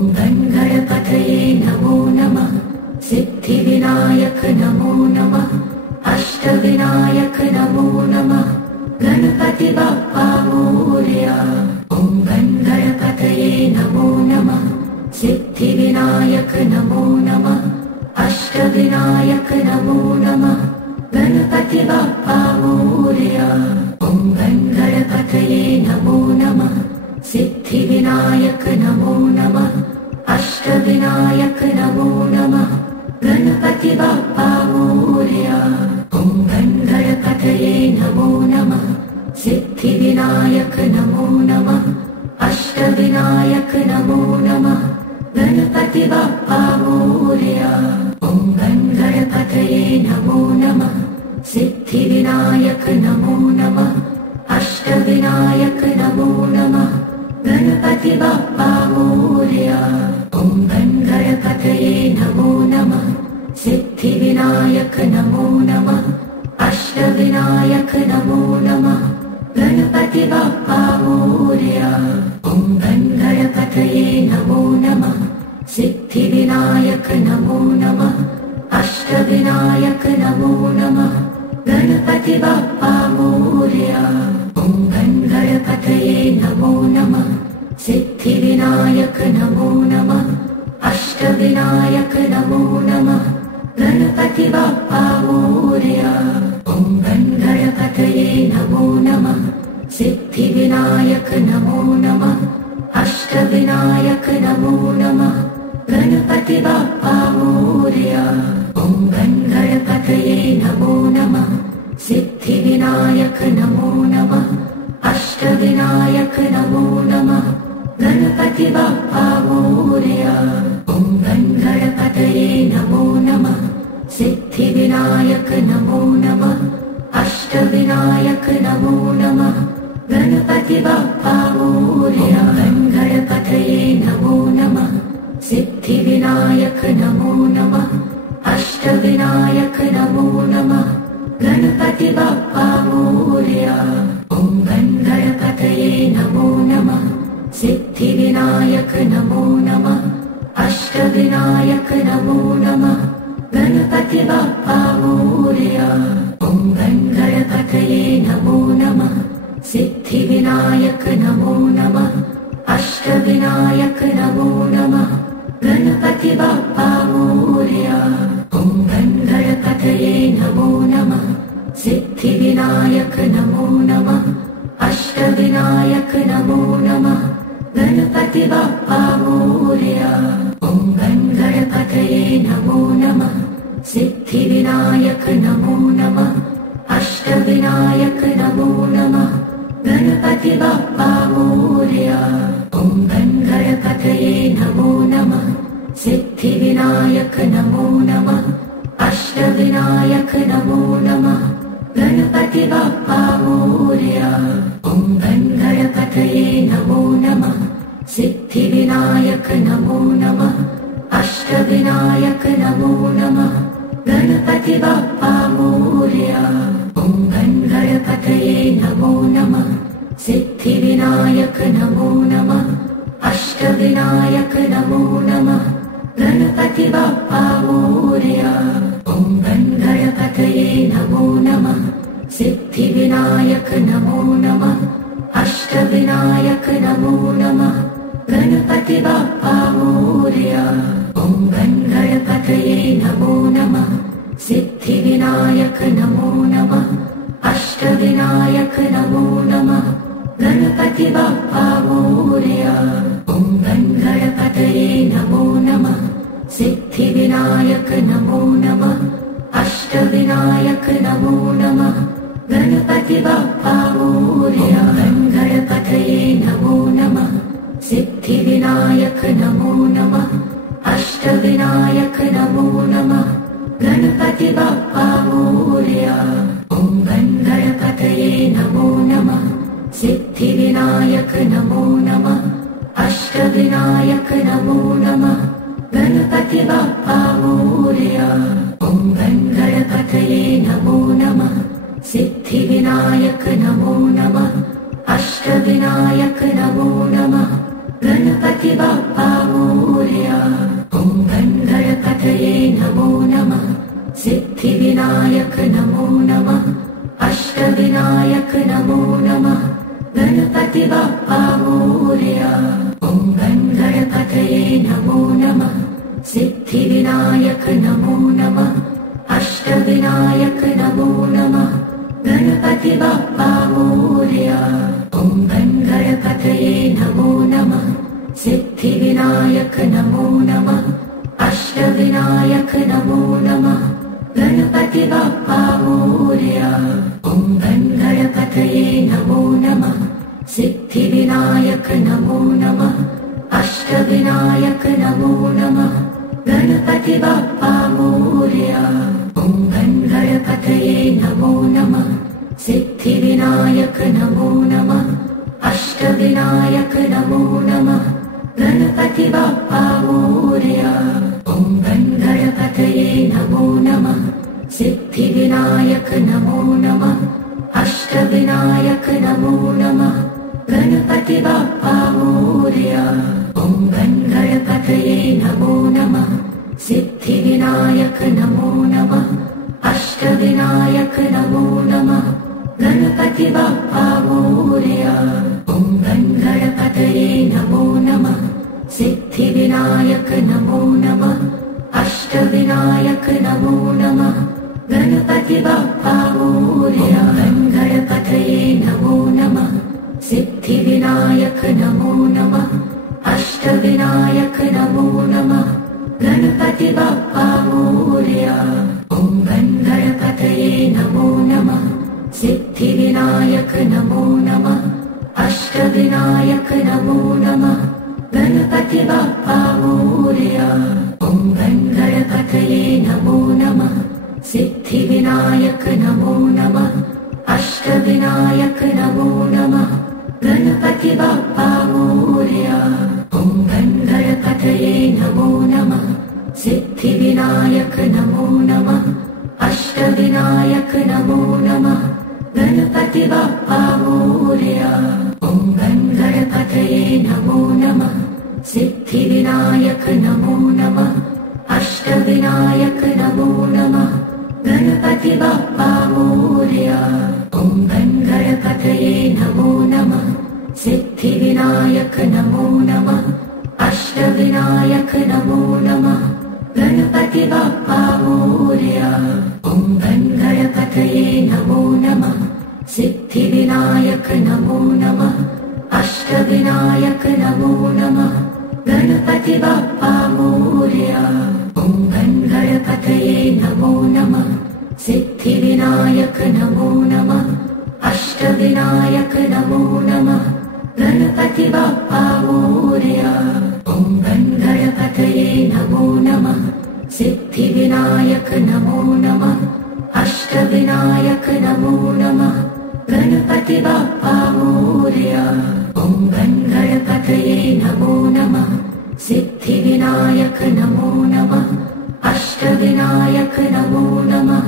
गं गणपतये नमो नमः। सिद्धिविनायक नमो नमः। अष्टविनायक नमो नमः। गणपति बप्पा मोरया। ॐ गं गणपतये नमो नमः। सिद्धिविनायक नमो नमः। अष्टविनायक नमो नमः। गणपति बप्पा मोरया। ॐ गं गणपतये नमो नमः। सिद्धिविनायक नमो नमः। अष्टविनायक नमो नमः। गणपति बप्पा मोरया। ॐ गं गणपतये नमो नमः। सिद्धिविनायक नमो नमः। अष्टविनायक नमो नमः। गणपति बप्पा मोरया। ॐ गं गणपतये नमो नमः। सिद्धिविनायक नमो नमः। अष्टविनायक नमो नमः। गणपति बप्पा मोरया। ॐ गं गणपतये नमो नमः। सिद्धिविनायक नमो नमः। अष्टविनायक नमो नमः। गणपति बप्पा मोरया। ॐ गं गणपतये नमो नमः। सिद्धिविनायक नमो नमः। अष्टविनायक नमो नमः। गणपति बप्पा मोरया। ॐ गं गणपतये नमो नमः। सिद्धिविनायक नमो नमः। अष्टविनायक नमो नमः। गणपति बप्पा मोरया। ॐ गं गणपतये नमो नमः। सिद्धिविनायक नमो नमः। अष्टविनायक नमो नमः। गणपति बप्पा मोरया। ॐ गं गणपतये नमो नमः। सिद्धिविनायक नमो नमः। अष्टविनायक नमो नमः। गणपति बप्पा मोरया। ॐ गं गणपतये नमो नमः। सिद्धिविनायक नमो नमः। अष्टविनायक नमो नमः। गणपति बप्पा मोरया। गं गणपतये नमो नमः। सिद्धिविनायक नमो नमः। अष्टविनायक नमो नमः। गणपति बप्पा मोरया। ॐ गं गणपतये नमो नमः। सिद्धिविनायक नमो नमः। अष्टविनायक नमो नमः। गणपति बप्पा मोरया। ॐ गं गणपतये नमो नमः। सिद्धिविनायक नमो नमः। अष्टविनायक नमो नमः। गणपति बप्पा मोरया। ॐ गं गणपतये नमो नमः। सिद्धिविनायक नमो नमः। अष्टविनायक नमो नमः। गणपति बप्पा मोरया। ॐ गं गणपतये नमो नमः। सिद्धिविनायक नमो नमः। अष्टविनायक नमो नमः। गणपति बप्पा मोरया। ॐ गं गणपतये नमो नमः। सिद्धिविनायक नमो नमः। अष्टविनायक नमो नमः। गणपति बप्पा मोरया। ॐ गं गणपतये नमो नमः। सिद्धिविनायक नमो नमः। अष्टविनायक नमो नमः। गणपति बप्पा मोरया। ॐ गं गणपतये नमो नमः। सिद्धिविनायक नमो नमः। अष्टविनायक नमो नमः। गणपति बप्पा मोरया। ॐ गं गणपतये नमो नमः। सिद्धिविनायक नमो नमः। अष्टविनायक नमो नमः। गणपति बप्पा मोरया। ॐ गं गणपतये नमो नमः। सिद्धिविनायक नमो नमः। अष्टविनायक नमो नमः। गणपति बप्पा मोरया। ॐ गं गणपतये नमो नमः। सिद्धिविनायक नमो नमः। अष्टविनायक नमो नमः। गणपति बप्पा मोरया। गं गणपतये नमो नमः। सिद्धिविनायक नमो नमः। अष्टविनायक नमो नमः। गणपति बप्पा मोरया। ॐ गं गणपतये नमो नमः। सिद्धिविनायक नमो नमः। अष्टविनायक नमो नमः। गणपति बप्पा मोरया। ॐ गं गणपतये नमो नमः। सिद्धिविनायक नमो नमः। अष्टविनायक नमो नमः। गणपति बप्पा मोरया। गणपति बप्पा मोरया। ॐ गणपतये नमो नमः। सिद्धिविनायक नमो नमः। अष्टविनायक नमो नमः। गणपति बप्पा मोरया। ॐ गणपतये नमो नमः। सिद्धिविनायक नमो नमः। अष्टविनायक नमो नमः। गणपति बप्पा मोरया। ॐ गणपतये नमो नमः। सिद्धिविनायक नमो नमः। अष्टविनायक नमो नमः। गणपति बप्पा मोरया। ॐ गणपतये नमो नमः। सिद्धिविनायक नमो नमः। अष्टविनायक नमो नमः। गणपति बप्पा मोरया। ॐ गणपतये नमो नमः। सिद्धिविनायक नमो नमः। अष्टविनायक नमो नमः। गणपति बप्पा मोरया। ॐ गणपतये नमो नमः। सिद्धिविनायक नमो नमः। अष्टविनायक नमो नमः। गणपति बप्पा मोरया। ॐ गणपतये नमो नमः। सिद्धिविनायक नमो नमः। अष्टविनायक नमो नमः। गणपति बप्पा मोरया। गणपतये नमो नमः। सिद्धिविनायक नमो नमः। अष्टविनायक नमो नमः। गणपति बप्पा मोरया। ॐ गणपतये नमो नमः। सिद्धिविनायक नमो नमः। अष्टविनायक नमो नमः। गणपति बप्पा मोरया। ॐ गणपतये नमो नमः। सिद्धिविनायक नमो नमः। अष्टविनायक नमो नमः। गणपति बप्पा मोरया। ॐ गणपतये नमो नमः। सिद्धिविनायक नमो नमः। अष्टविनायक नमो नमः। गणपति बप्पा मोरया। ॐ गणपतये नमो नमः। सिद्धिविनायक नमो नमः। अष्टविनायक नमो नमः। गणपति बप्पा मोरया। ॐ गणपतये नमो नमः। सिद्धिविनायक नमो नमः। अष्टविनायक नमो नमः। गणपति बप्पा मोरया। ॐ गणपतये नमो नमः। सिद्धिविनायक नमो नमः। अष्टविनायक नमो नमः। गणपति बप्पा मोरया। ॐ गणपतये नमो नमः। सिद्धिविनायक नमो नमः। अष्टविनायक नमो नमः। गणपति बप्पा मोरया। ॐ गणपतये नमो नमः। सिद्धिविनायक नमो नमः। अष्टविनायक नमो नमः। गणपति बप्पा मोरया। ॐ गणपतये नमो नमः। सिद्धिविनायक नमो नमः। अष्टविनायक नमो नमः।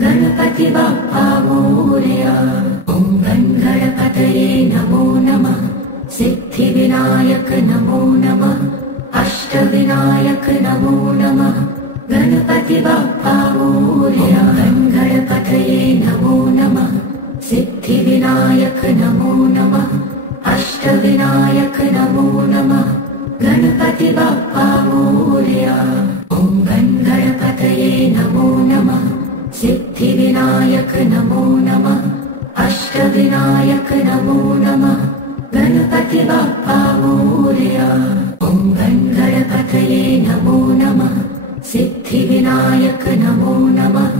गणपति बप्पा मोरया। ॐ गणपतये नमो नमः। सिद्धिविनायक नमो नमः। अष्टविनायक नमो नमः। गणपति बप्पा मोरया। गणपतये नमो नमः। सिद्धिविनायक नमो नमः। अष्टविनायक नमो नमः। गणपति बप्पा मोरया। ॐ गणपतये नमो नमः। सिद्धिविनायक नमो नमः। अष्टविनायक नमो नमः। गणपति बप्पा मोरया। ॐ गणपतये नमो नमः। सिद्धिविनायक नमो नमः।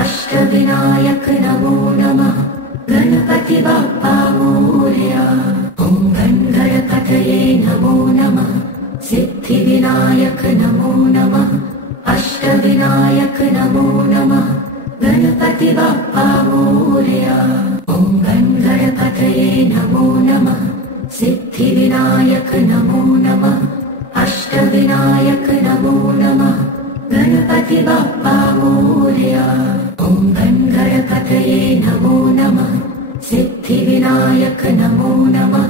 अष्टविनायक नमो नमः। गणपति बप्पा मोरया। ॐ गणपतये नमो नमः। सिद्धिविनायक नमो नमः। अष्टविनायक नमो नमः। गणपति बप्पा मोरया। ॐ गणपतये नमो नमः। सिद्धिविनायक नमो नमः। अष्टविनायक नमो नमः। गणपति बप्पा मोरया। ॐ गणपतये नमो नमः। सिद्धिविनायक नमो नमः।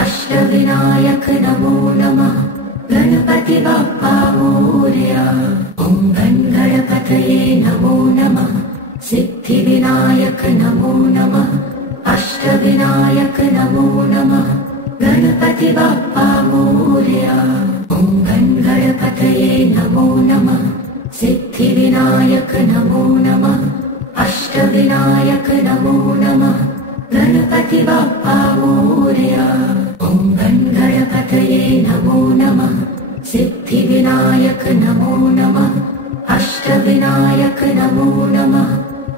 अष्टविनायक नमो नमः। गणपति बप्पा मोरया। ॐ गणपतये नमो नमः। सिद्धिविनायक नमो नमः। अष्टविनायक नमो नमः गणपति बाप्पा मोरया। ॐ गणपतये नमो नमः सिद्धिविनायक नमो नमः अष्टविनायक नमो नमः गणपति बाप्पा मोरया। ॐ गणपतये नमो नमः सिद्धिविनायक नमो नमः अष्टविनायक नमो नमः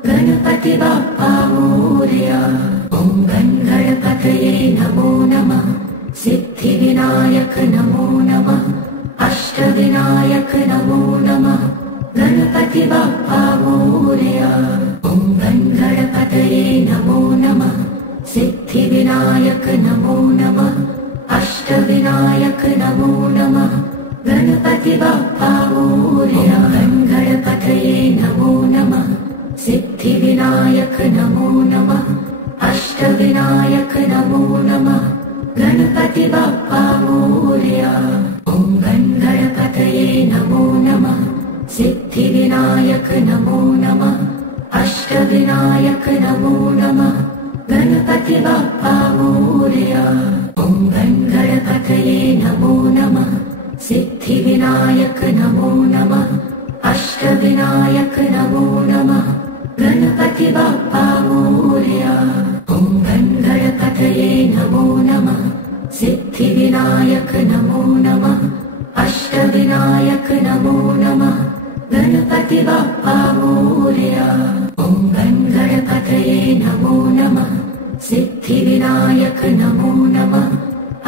गणपति बाप्पा मोरया। ॐ गणपतये नमो नमः सिद्धिविनायक नमो नमः अष्टविनायक नमो नमः गणपति बाप्पा मोरया। ॐ गणपतये नमो नमः सिद्धिविनायक नमो नमः अष्टविनायक नमो नमः गणपति बाप्पा मोरया। गणपतये नमो नमः सिद्धिविनायक नमो नमः अष्टविनायक नमो नमः गणपति बाप्पा मोरया। ॐ गणपतये नमो नमः सिद्धिविनायक नमो नमः अष्टविनायक नमो नमः गणपति बाप्पा मोरया। ॐ गणपतये नमो नमः सिद्धिविनायक नमो नमः अष्टविनायक नमो नमः गणपति बाप्पा मोरया। ॐ गणपतये नमो नमः सिद्धिविनायक नमो नमः अष्टविनायक नमो नमः गणपति बाप्पा मोरया। ॐ गणपतये नमो नमः सिद्धिविनायक नमो नमः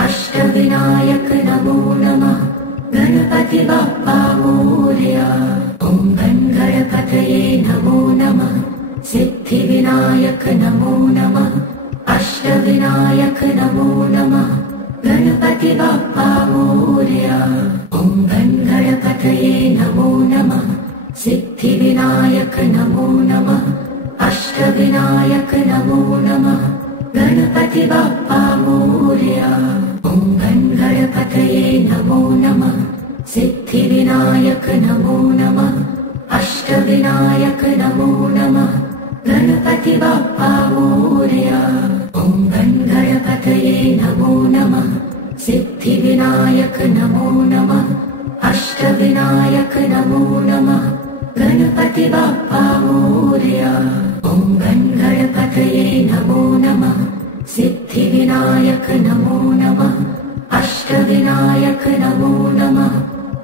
अष्टविनायक नमो नमः गणपति बाप्पा मोरया। ॐ गणपतये नमो नमः सिद्धिविनायक नमो नमः अष्टविनायक नमो नमः गणपति बाप्पा मोरया। ॐ गणपतये नमो नमः सिद्धिविनायक नमो नमः अष्टविनायक नमो नमः गणपति बाप्पा मोरया। ॐ गणपतये नमो नमः सिद्धिविनायक नमो नमः अष्टविनायक नमो नमः गणपति बाप्पा मोरया। ॐ गणपतये नमो नमः सिद्धिविनायक नमो नमः अष्टविनायक नमो नमः गणपति बाप्पा मोरया। ॐ गणपतये नमो नमः सिद्धिविनायक नमो नमः अष्टविनायक नमो नमः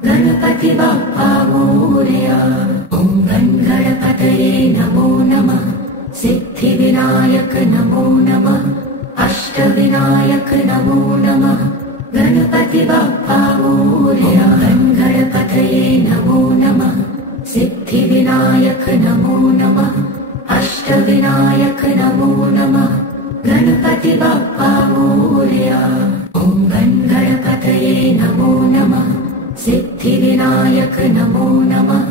गणपति बाप्पा मोरया। ॐ गणपतये नमो नमः सिद्धिविनायक नमो नमः अष्टविनायक नमो नमः गणपति बाप्पा मोरया। गणपतये नमो नमः सिद्धिविनायक नमो नमः अष्टविनायक नमो नमः गणपति बाप्पा मोरया। ॐ गणपतये नमो नमः सिद्धिविनायक नमो नमः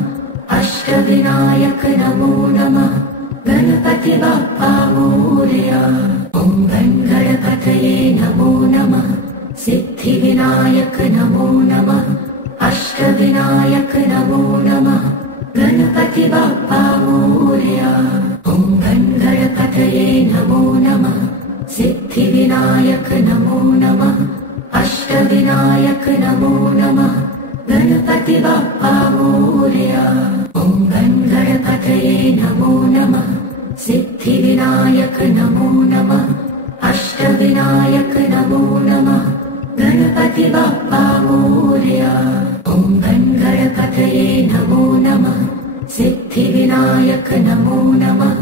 अष्टविनायक नमो नमः गणपति बाप्पा मोरया। ॐ गणपतये नमो नमः सिद्धिविनायक नमो नमः अष्टविनायक नमो नमः गणपति बाप्पा मोरया। ॐ गणपतये नमो नमः सिद्धिविनायक नमो नमः अष्टविनायक नमो नमः गणपति बाप्पा मोरया। ॐ गणपतये नमो नमः सिद्धिविनायक नमो नमः अष्टविनायक नमो नमः गणपति बाप्पा मोरया। ॐ गणपतये नमो नमः सिद्धिविनायक नमो नमः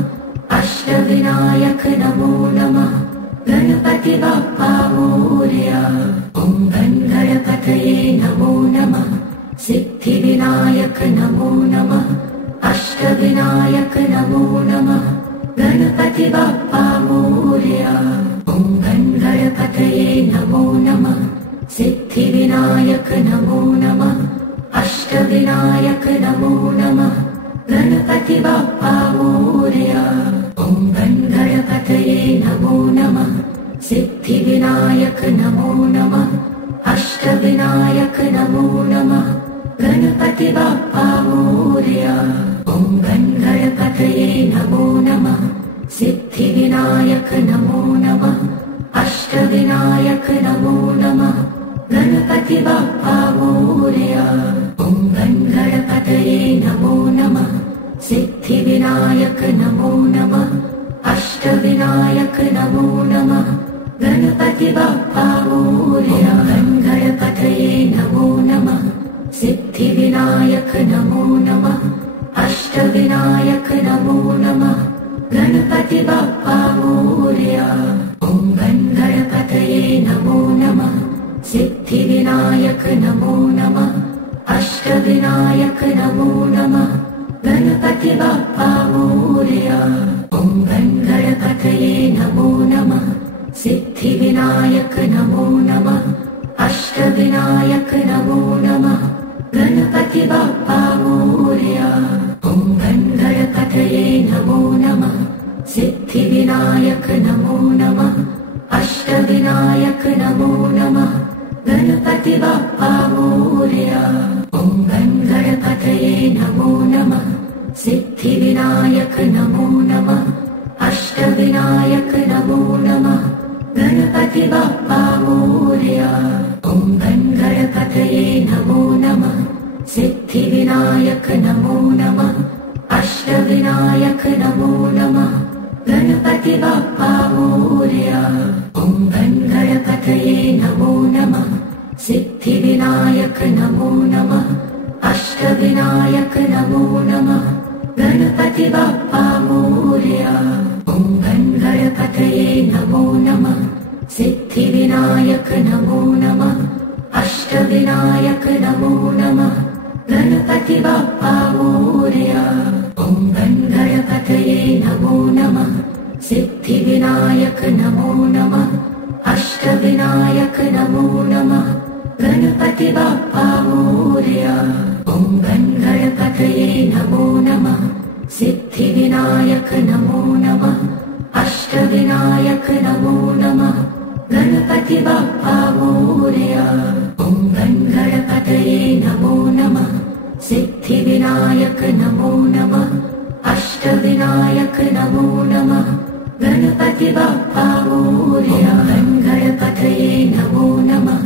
अष्टविनायक नमो नमः गणपति बाप्पा मोरया। ॐ गणपतये नमो नमः सिद्धिविनायक नमो नमः अष्टविनायक नमो नमः गणपति बाप्पा मोरया। ॐ गणपतये नमो नमः सिद्धिविनायक नमो नमः अष्टविनायक नमो नमः गणपति बाप्पा मोरया। ॐ गणपतये नमो नमः सिद्धिविनायक नमो नमः अष्टविनायक नमो नमः गणपति बाप्पा मोरया। ॐ गणपतये नमो नमः सिद्धिविनायक नमो नमः अष्टविनायक नमो नमः गणपति बाप्पा मोरया ॐ गणपतये नमो नमः सिद्धिविनायक नमो नमः अष्टविनायक नमो नमः गणपति बाप्पा मोरया गणपतये नमो नमः सिद्धिविनायक नमो नमः अष्टविनायक नमो नमः गणपति बाप्पा मोरया ॐ गणपतये नमो नमः सिद्धिविनायक नमो नमः अष्टविनायक नमो नमः गणपति बाप्पा मोरया ॐ गणपतये नमो नमः सिद्धिविनायक नमो नमः अष्टविनायक नमो नमः गणपति बाप्पा मोरया ॐ गणपतये नमो नमः सिद्धिविनायक नमो नमः अष्टविनायक नमो नमः गणपति बाप्पा मोरया ॐ गणपतये नमो नमः सिद्धिविनायक नमो नमः अष्टविनायक नमो नमः गणपति बाप्पा मोरया ॐ गणपतये नमो नमः सिद्धिविनायक नमो नमः अष्टविनायक नमो नमः गणपति बाप्पा मोरया ॐ गणपतये नमो नमः सिद्धिविनायक नमो नमः अष्टविनायक नमो नमः गणपति बाप्पा मोरया ॐ गणपतये नमो नमः सिद्धिविनायक नमो नमः अष्टविनायक नमो नमः गणपति बाप्पा मोरया ॐ गणपतये नमो नमः सिद्धिविनायक नमो नमः अष्टविनायक नमो नमः गणपति बाप्पा मोरया ॐ गणपतये नमो नमः सिद्धिविनायक नमो नमः अष्टविनायक नमो नमः गणपति बाप्पा मोरया ॐ गणपतये नमो नमः सिद्धिविनायक नमो नमः अष्टविनायक नमो नमः गणपति बाप्पा मोरया गणपतये नमो नमः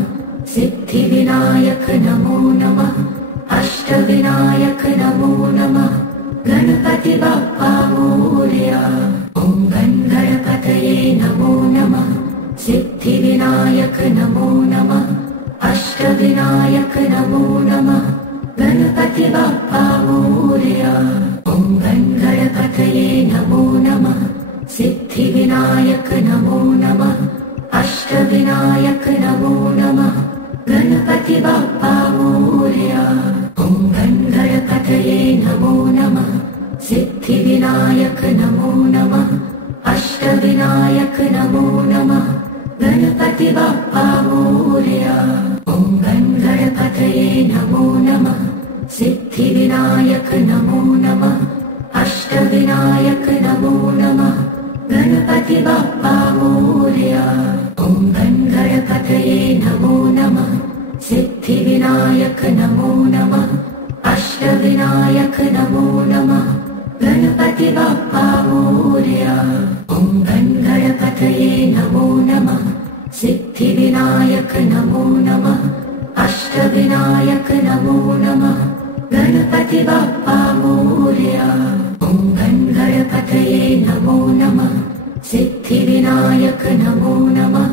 सिद्धिविनायक नमो नमः अष्टविनायक नमो नमः गणपति बाप्पा मोरया ॐ गणपतये नमो नमः सिद्धिविनायक नमो नमः अष्टविनायक नमो नमः गणपति बाप्पा मोरया ॐ गणपतये नमो नमः सिद्धिविनायक नमो नमः अष्टविनायक नमो नमः गणपति बाप्पा मोरया ॐ गणपतये नमो नमः सिद्धिविनायक नमो नमः अष्टविनायक नमो नमः गणपति बाप्पा मोरया ॐ गणपतये नमो नमः सिद्धिविनायक नमो नमः अष्टविनायक नमो नमः गणपति बाप्पा मोरया ॐ गणपतये नमो नमः सिद्धिविनायक नमो नमः अष्टविनायक नमो नमः गणपति बाप्पा मोरया ॐ गणपतये नमो नमः सिद्धिविनायक नमो नमः अष्टविनायक नमो नमः गणपति बाप्पा मोरया ॐ गणपतये नमो नमः सिद्धिविनायक नमो नमः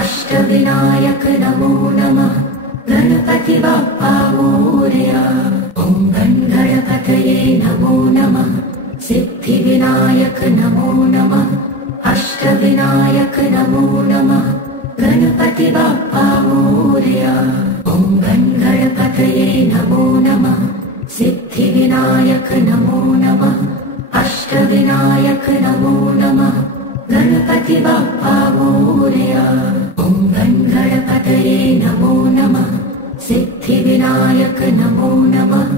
अष्टविनायक नमो नमः गणपति बाप्पा मोरया ॐ गणपतये नमो नमः सिद्धिविनायक नमो नमः अष्टविनायक नमो नमः गणपति बाप्पा मोरया ॐ गणपतये नमो नमः सिद्धिविनायक नमो नमः अष्टविनायक नमो नमः गणपति बाप्पा मोरया ॐ गणपतये नमो नमः सिद्धिविनायक नमो नमः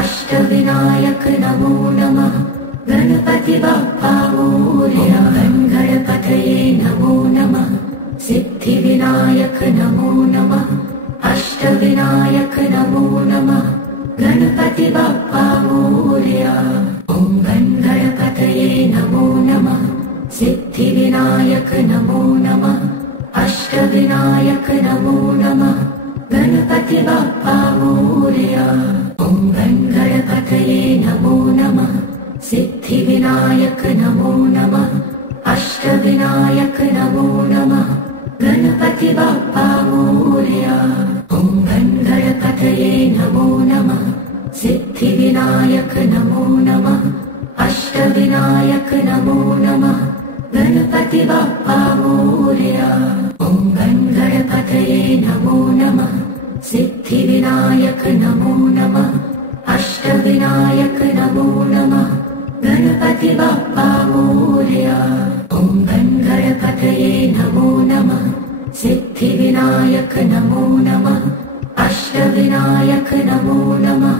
अष्टविनायक नमो नमः गणपति बाप्पा मोरया गणपतये नमो नमः सिद्धिविनायक नमो नमः अष्टविनायक नमो नमः गणपति बाप्पा मोरया ॐ गणपतये नमो नमः सिद्धिविनायक नमो नमः अष्टविनायक नमो नमः गणपति बाप्पा मोरया। ॐ गणपतये नमो नमः सिद्धिविनायक नमो नमः अष्टविनायक नमो नमः गणपति बाप्पा मोरया। ॐ गणपतये नमो नमः सिद्धिविनायक नमो नमः अष्टविनायक नमो नमः गणपति बाप्पा मोरया। ॐ गणपतये नमो नमः सिद्धिविनायक नमो नमः अष्टविनायक नमो नमः गणपति बाप्पा मोरया। ॐ गणपतये नमो नमः सिद्धिविनायक नमो नमः अष्टविनायक नमो नमः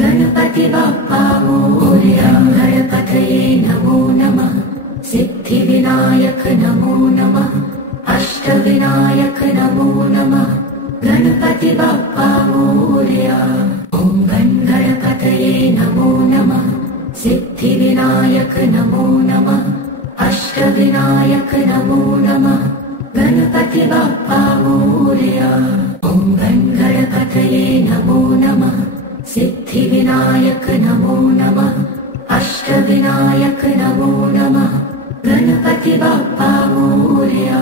गणपति बाप्पा मोरया। गणपतये नमो नमः सिद्धिविनायक नमो नमः अष्टविनायक नमो नमः गणपति बाप्पा मोरया। ॐ गणपतये नमो नमः सिद्धिविनायक नमो नमः अष्टविनायक नमो नमः गणपति बाप्पा मोरया। ॐ गणपतये नमो नमः सिद्धिविनायक नमो नमः अष्टविनायक नमो नमः गणपति बाप्पा मोरया।